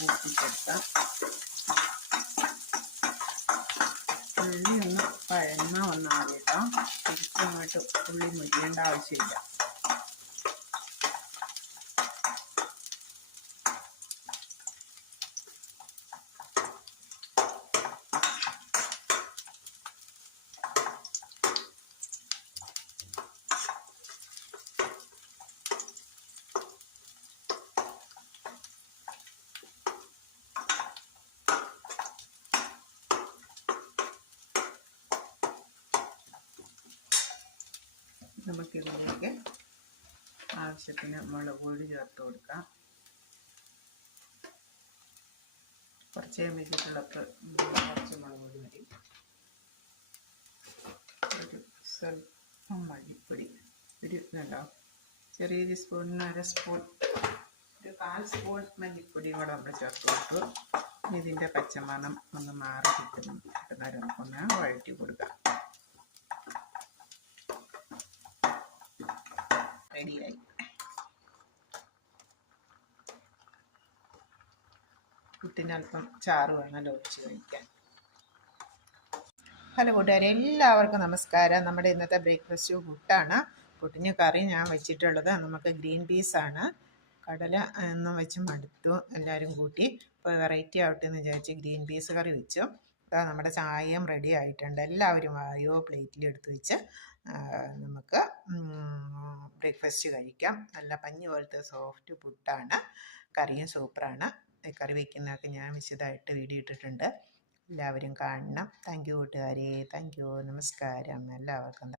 മൂപ്പിച്ചെടുക്കാം. ഉള്ളി ഒന്ന് പഴന്ന വന്നാൽ കേട്ടോ, തിരിച്ചങ്ങോട്ട് ഉള്ളി മുരിയേണ്ട ആവശ്യമില്ല. നമുക്കിതിലേക്ക് ആവശ്യത്തിന് മുളക് പൊടി ചേർത്ത് കൊടുക്കാം. കുറച്ച് വെച്ചിട്ടുള്ളപ്പോൾ കുറച്ച് മുളക് പൊടി മതി. ഒരു സ്വല്പം മല്ലിപ്പൊടി, ഒരു ഇതുണ്ടോ ചെറിയൊരു സ്പൂണിന് 1/2 സ്പൂൺ, ഒരു 1/4 സ്പൂൺ മല്ലിപ്പൊടിയും കൂടെ നമ്മൾ ചേർത്ത് കൊടുത്തു. ഇതിൻ്റെ പച്ചമണം ഒന്ന് മാറി കിട്ടുന്നവരെ നമുക്കൊന്ന് വഴറ്റി കൊടുക്കാം. റെഡിയായി. പുട്ടിനല്പം ചാറ് വേണമല്ലോ ഒഴിച്ച് കഴിക്കാൻ. ഹലോ കൂട്ടുകാരെ, എല്ലാവർക്കും നമസ്കാരം. നമ്മുടെ ഇന്നത്തെ ബ്രേക്ക്ഫാസ്റ്റ് പുട്ടാണ്. പുട്ടിന് കറി ഞാൻ വെച്ചിട്ടുള്ളത് നമുക്ക് ഗ്രീൻ പീസാണ്. കടല എന്നും വെച്ച് മടുത്തു എല്ലാവരും കൂട്ടി. ഇപ്പോൾ വെറൈറ്റി ആവട്ടെ എന്ന് വിചാരിച്ച് ഗ്രീൻ പീസ് കറി വെച്ചു. അതാ നമ്മുടെ ചായയും റെഡി ആയിട്ടുണ്ട്. എല്ലാവരും വായോ പ്ലേറ്റിൽ എടുത്ത് വെച്ച് നമുക്ക് ബ്രേക്ക്ഫാസ്റ്റ് കഴിക്കാം. നല്ല പഞ്ഞി പോലത്തെ സോഫ്റ്റ് പുട്ടാണ്. കറിയും സൂപ്പറാണ്. കറി വയ്ക്കുന്നതൊക്കെ ഞാൻ വിശദമായിട്ട് വീഡിയോ ഇട്ടിട്ടുണ്ട്. എല്ലാവരും കാണണം. താങ്ക് യു കൂട്ടുകാരെ. Thank you. നമസ്കാരം എല്ലാവർക്കും.